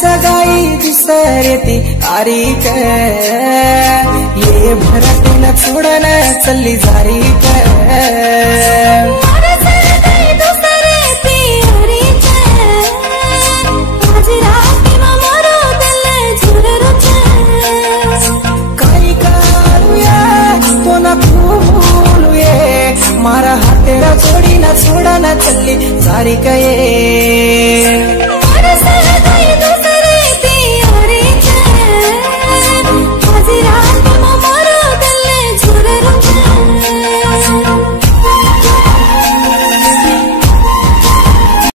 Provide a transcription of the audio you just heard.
सगाई दुसरेती तारीख ये भरत न छोड़न चली जारी मारा हाथ तेरा छोड़ी न छोड़ा न चली सारी कहे।